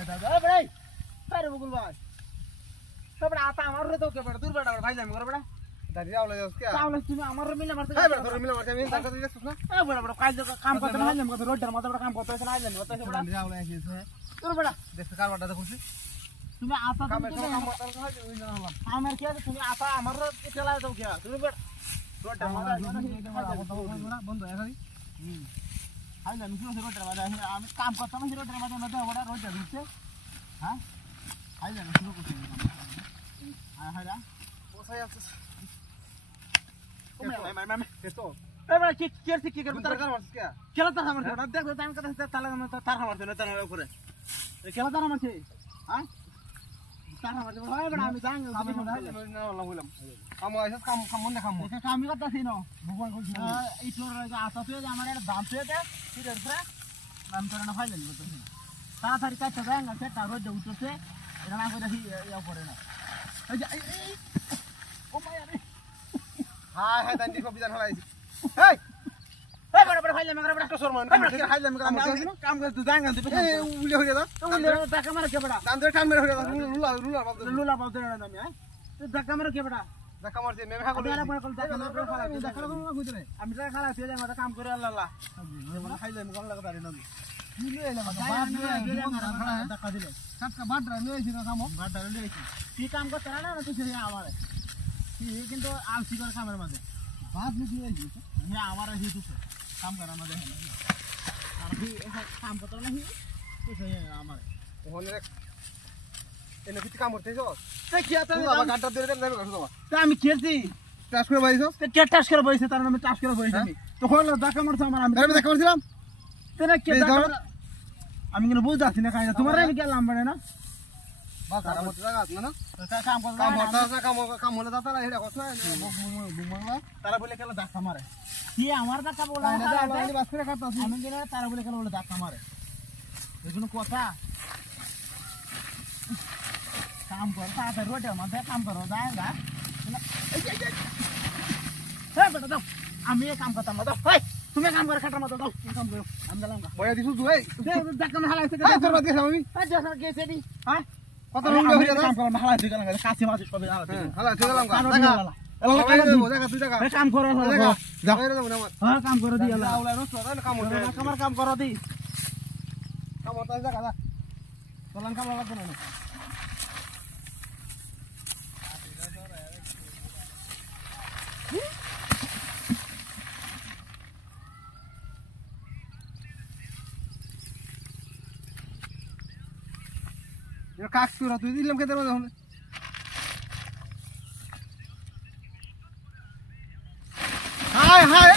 দাদা এ ভাই আরে বকুল ভাই তবে আতা আমার রে তো কে বড় দূর বড় ভাই যাম করে বড় দাদি আওলা যাস কে তাহলে তুমি আমার মিলে মারতে এই বড় তোর মিলে মারতে আমি টাকা দিছিস না এ বড় বড় কাজ কাম করতে না যাম করে রোডের মধ্যে বড় কাম করতে না যাম করতে বড় দাদি আওলা এসেছে তোর বড় দেখছ কারবারটা করছিস তুমি আতা কামের কাম করতে হয় ওই না হলাম আমার কি আছে তুমি আতা আমার রে ঠেলায় দাও কি তুমি বড় রোডের মধ্যে বন্ধ এখানে হাই না মিশন রোডের মধ্যে আমি কাম করতাম রোডের মধ্যে বড় রোডে দিচ্ছে হ্যাঁ হাই না শুরু করতে হ্যাঁ হাই না কোথায় আছিস তুমি মাই কেতো এবারে কি করতে কি করব তার কার মারছিস কে খেলা তার আমার না দেখো টাইম কথা তালা তার আমার না তার উপরে খেলা তার আমার হ্যাঁ তার আমার হয় বড় আমি জানি আমি না হলাম কাম আইছস কাম মনে কাম এটা কামি করতেছি না ভগবান কইছে এই তোর আতা তুই আমার একটা দাম তুই দে কি রে নাম তোর না ফাইলেন করতেছি তাড়াতাড়ি কাটতে যায় না সেটা রোজ উঠছে এটা না কইরা ইয়া করে না এই যে ও মায়া রে হাই হাই দান্ডি কবি জান হলাইছি এই এই বড় বড় ফাইলে মাগরা বড় একটা শর্মান ফাইলে মাগরা কাম করে তুই জাঙ্গা তুই এই উলে হয়ে যা উলে টাকা মারা কে বড় দান ধরে টান মেরে হয়ে যা রুলা বাপ লুলা বলতে না আমি হ্যাঁ তুই টাকা মারা কে বড় দেখা মারছে মেমে হাগল আমি টাকা খালা তুই আমার কাম করে আল্লাহ আল্লাহ খাইলে আমি গলা কথা না কি লই এলাম টাকা দিলে কাটকা বাডরা লইছি না কাম বাডরা লইছি কি কাম করতে না তুই ছেড়ে আমারে কি কিন্তু আলসি করে কামের মাঝে বাদ নিয়ে আইছি হ্যাঁ আমার হি তুই কাম কর আমাদের আর কি কাম করতে না হি তুই ছেড়ে আমারে ওহনে এনে কিছু কাম করতেছ তে কি আছে বাবা গাড়টা ধরে দেন যাবে বাবা তা আমি খেলছি টাস করে বাইছো তে কে টাস করে বইছে তার নামে টাস করে বইছে আমি তখন টাকা মারছ আমার আমি দেখা করছিলাম তেনা কে আমি কিন্তু বুঝাছি না কাজ তোমার আমি গেলাম মানে না বাস আর মত জায়গা আছে না কাম কর কাম করতে আছে কাম হলে দাতা না এটা কথা না তারা বলে কেন ধাক্কা মারে কি আমার ধাক্কা বলা আমি বাস করে কাটতাছি আমি কিনা তারা বলে কেন বলে ধাক্কা মারে এগুলো কথা কাম কর তাড়াতাড়ি রোডের মধ্যে কাম করো যায় না হ্যাঁ বেটা দাও আমি কাম করতাম না দাও তুমি কাম করে খাটার মতো দাও কাম করো আমি গেলাম বয়া দিছু তুই ধাক্কা না হালাইছে এই তোর বাদ গেছ আমি গেছে দি হ্যাঁ কত রুম হয়ে যা কাম করো না হালাইছে গেলাম কাছে মাঝে সবে হালাইছে হালা তুই গেলাম দেখা তুই দেখা কাম করো যা বাইরে যাবো না হ্যাঁ কাম করে দি আল্লাহ আউলা রস না কাম হতে আমার কাম করো দি কাম হতে দেখা যা চলন কাম লাগবে না কাক সুরা তুই দিলাম কেটে মধ্যে হাই হাই